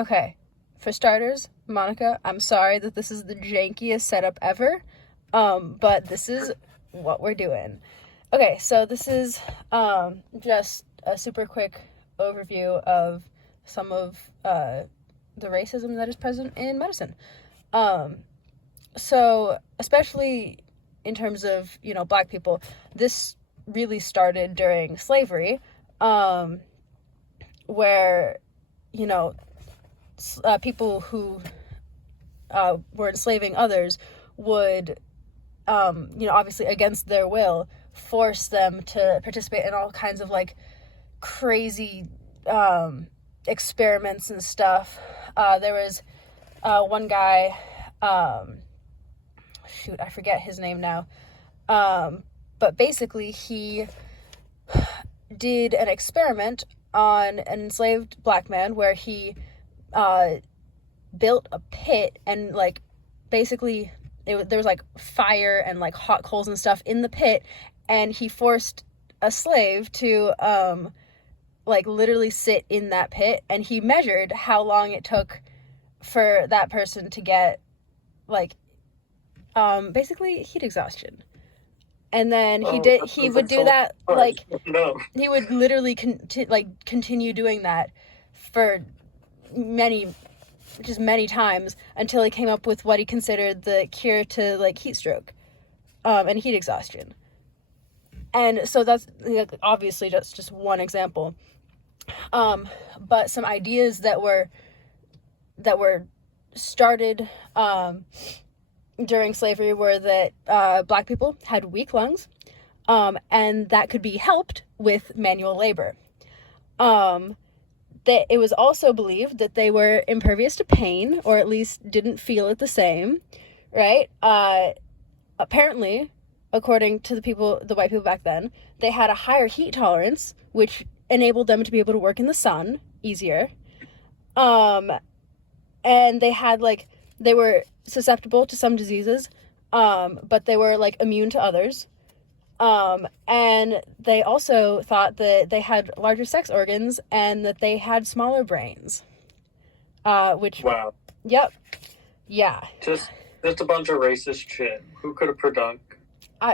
Okay, for starters, Monica, I'm sorry that this is the jankiest setup ever, but this is what we're doing. Okay, so this is just a super quick overview of some of the racism that is present in medicine. Um, so, especially in terms of, black people, this really started during slavery, where, you know, people who were enslaving others would, obviously against their will, force them to participate in all kinds of like crazy experiments and stuff. There was one guy, I forget his name now, but basically he did an experiment on an enslaved black man where he built a pit and like basically there was like fire and like hot coals and stuff in the pit, and he forced a slave to like literally sit in that pit, and he measured how long it took for that person to get like basically heat exhaustion. And then he would do that like No. he would literally continue doing that for many times until he came up with what he considered the cure to like heat stroke and heat exhaustion. And so that's obviously that's just one example, but some ideas that were started during slavery were that black people had weak lungs, and that could be helped with manual labor. That it was also believed that they were impervious to pain, or at least didn't feel it the same, right? Apparently, according to the white people back then, they had a higher heat tolerance, which enabled them to be able to work in the sun easier. And they were susceptible to some diseases, but they were like immune to others. And they also thought that they had larger sex organs and that they had smaller brains. Which, Wow. yep, yeah. Just a bunch of racist shit. Who could have predunk?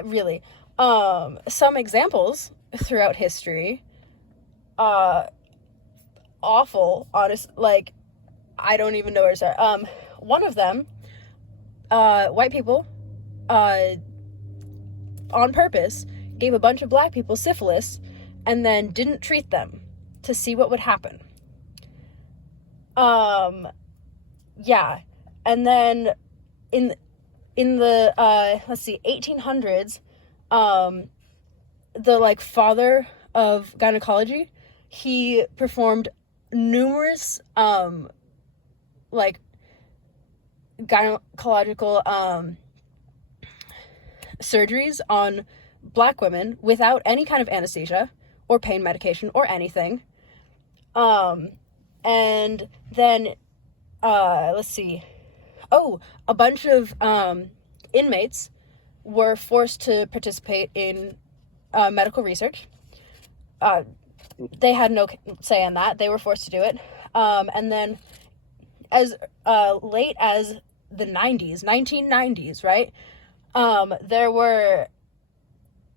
Really. Some examples throughout history, awful, honest, like, I don't even know where to start. One of them, white people, on purpose, gave a bunch of black people syphilis and then didn't treat them to see what would happen. Yeah. And then in the 1800s, the like father of gynecology, he performed numerous like gynecological surgeries on black women without any kind of anesthesia or pain medication or anything. And then a bunch of inmates were forced to participate in medical research. They had no say in that. They were forced to do it. And then as late as the 1990s, right? There were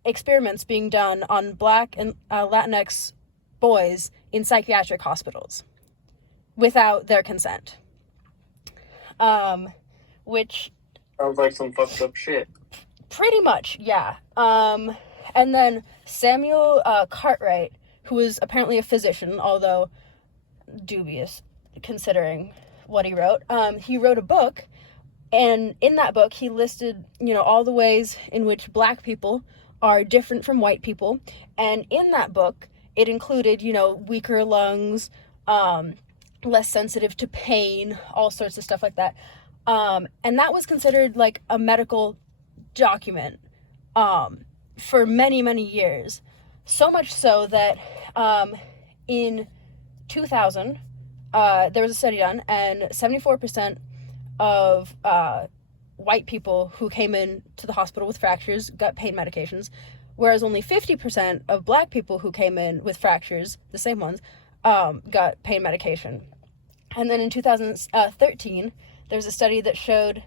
experiments being done on black and Latinx boys in psychiatric hospitals without their consent. Which sounds like some fucked up shit. Pretty much, yeah. And then Samuel Cartwright, who was apparently a physician, although dubious considering what he wrote a book, and in that book he listed, all the ways in which black people are different from white people, and in that book it included, weaker lungs, less sensitive to pain, all sorts of stuff like that. And that was considered like a medical document for many, many years. So much so that in 2000, there was a study done, and 74% of white people who came in to the hospital with fractures got pain medications, whereas only 50% of black people who came in with fractures, the same ones, got pain medication. And then in 2013, there's a study that showed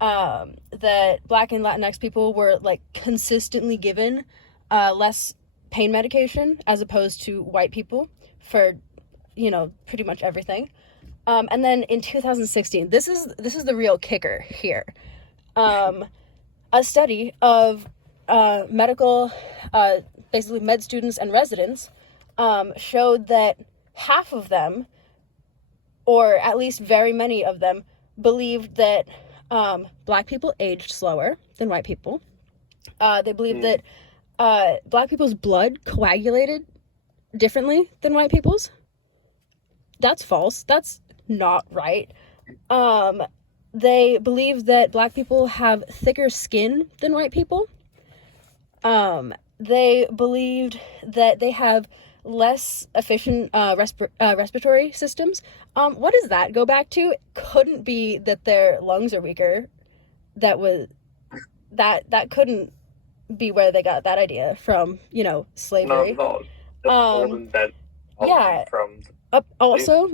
that Black and Latinx people were like consistently given less pain medication as opposed to white people for, pretty much everything. And then in 2016, this is the real kicker here. A study of medical, basically med students and residents, showed that half of them, or at least very many of them, believed that Black people aged slower than white people. They believed that Black people's blood coagulated differently than white people's. That's false. That's not right. They believe that Black people have thicker skin than white people. They believed that they have less efficient respiratory systems. What does that go back to? It couldn't be that their lungs are weaker. That couldn't be where they got that idea from, slavery. Not at all. Yeah. From Also,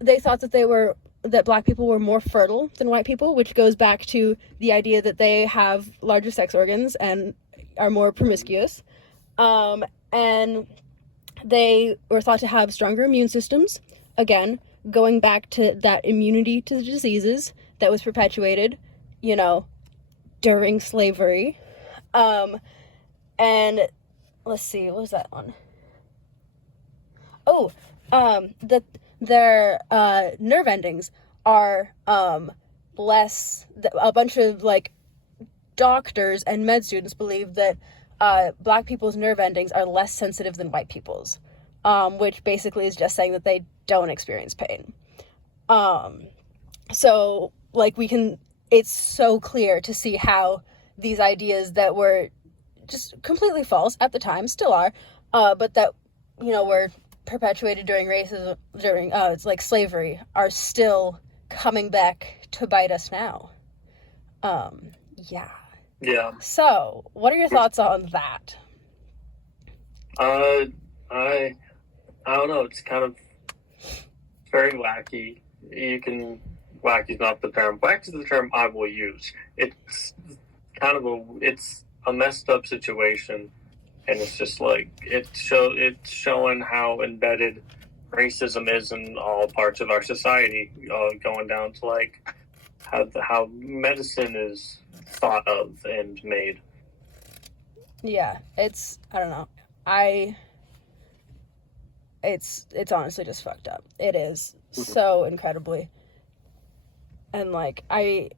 they thought that Black people were more fertile than white people, which goes back to the idea that they have larger sex organs and are more promiscuous. And they were thought to have stronger immune systems, again, going back to that immunity to the diseases that was perpetuated, during slavery. And let's see, what was that one? Oh, that their nerve endings are less. A bunch of like doctors and med students believe that Black people's nerve endings are less sensitive than white people's, which basically is just saying that they don't experience pain. So like it's so clear to see how these ideas that were just completely false at the time, still are, but that, were perpetuated during racism, during it's like slavery, are still coming back to bite us now. Yeah. So, what are your thoughts on that? I don't know. It's kind of very wacky. Wacky's not the term. Wacky's the term I will use. It's kind of it's a messed up situation, and it's just like it's showing how embedded racism is in all parts of our society, going down to like how medicine is thought of and made. Yeah, I don't know. It's honestly just fucked up. It is so incredibly. And like, okay,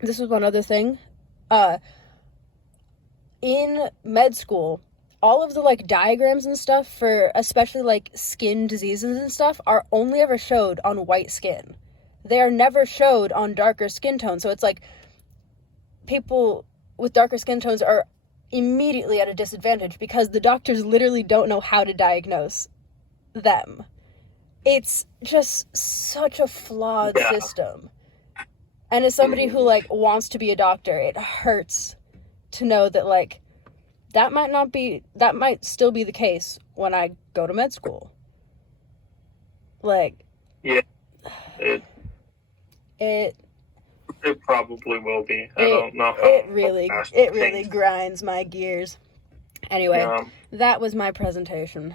this is one other thing. In med school, all of the like diagrams and stuff for especially like skin diseases and stuff are only ever showed on white skin. They are never showed on darker skin tones. So it's like people with darker skin tones are immediately at a disadvantage because the doctors literally don't know how to diagnose them. It's just such a flawed system. And as somebody who like wants to be a doctor, it hurts to know that like that might still be the case when I go to med school. Like, yeah, it probably will be. I don't know how it really grinds my gears. Anyway, that was my presentation.